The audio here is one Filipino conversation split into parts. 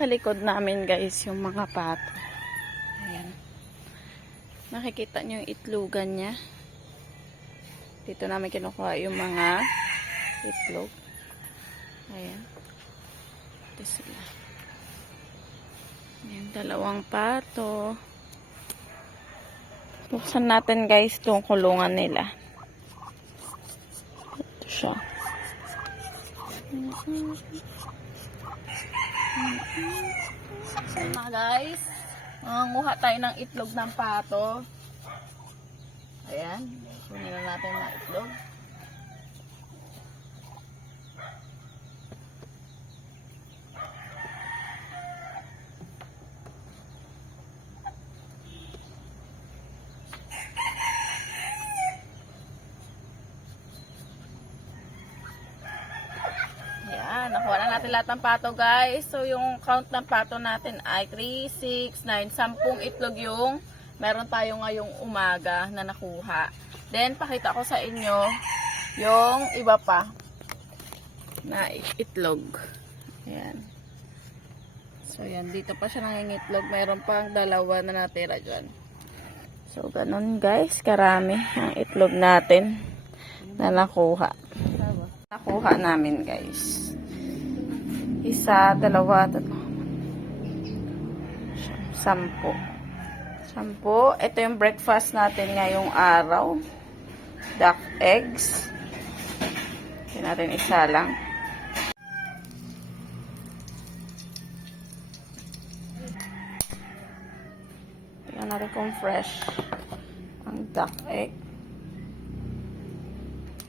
sa likod namin guys yung mga pato. Ayan. Nakikita nyo yung itlogan niya. Dito namin kinukuha yung mga itlog. Ayan. Ito sila. Ayan, dalawang pato. Buksan natin guys itong kulungan nila. Ito siya. So na guys, manganguha tayo ng itlog ng pato. Ayan, kunin na natin mga itlog. Ayan, nakuha na natin lahat ng pato guys. So yung count ng pato natin ay 3, 6, 9, 10 itlog yung meron tayo ngayong umaga na nakuha. Then pakita ko sa inyo yung iba pa na itlog. Ayan. So yan, dito pa siya nangingitlog. Meron pang dalawa na natira dyan. So ganun guys, karami ang itlog natin na nakuha nakuha namin guys. Isa, dalawa, tatlo. Sampo. Sampo. Ito yung breakfast natin ngayong araw. Duck eggs. Ito natin isa lang. Tingnan natin kung fresh ang duck egg.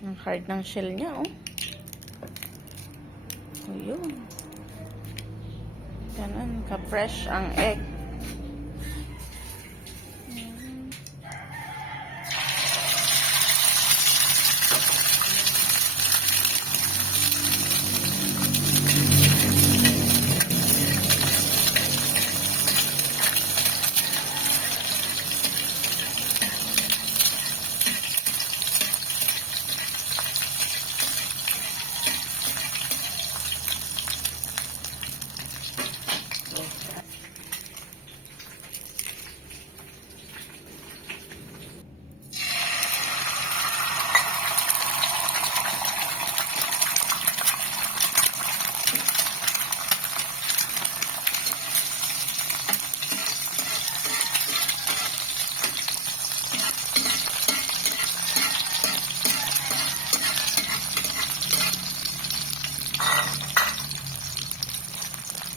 Ang hard ng shell niya, oh. Ayun. Ganun, ka-fresh ang egg.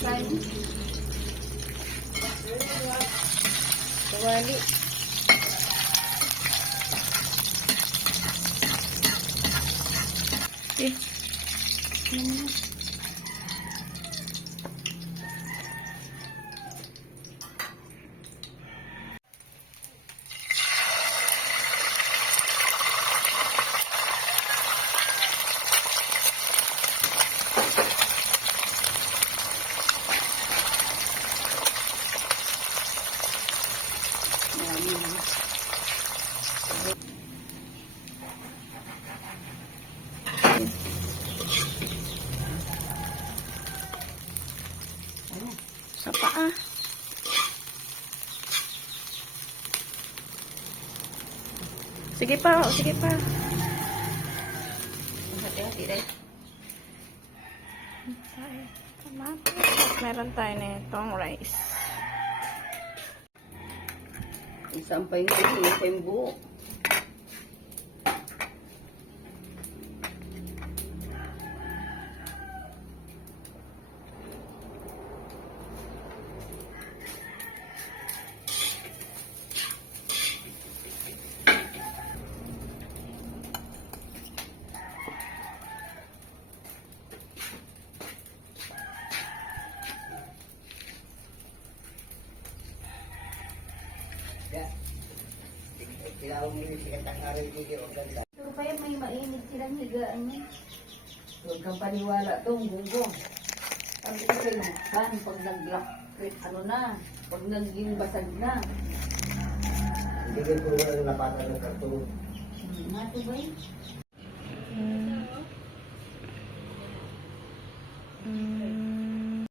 三，十，多，十块六。对，嗯。Sa paa. Sige pa, oh, sige pa. Hati-hati. Kamatis. Meron tayo na itong rice. Isang pa yung kasi, isa yung buo. Pero kaya may mainit silang higaan niya. Huwag kang paniwala doon, gunggong. Sabi ko sa'yo, kan, pag nag-lock, ano na, pag naging basag na. Hindi ko po na napatan ng karton. Ito ba yun?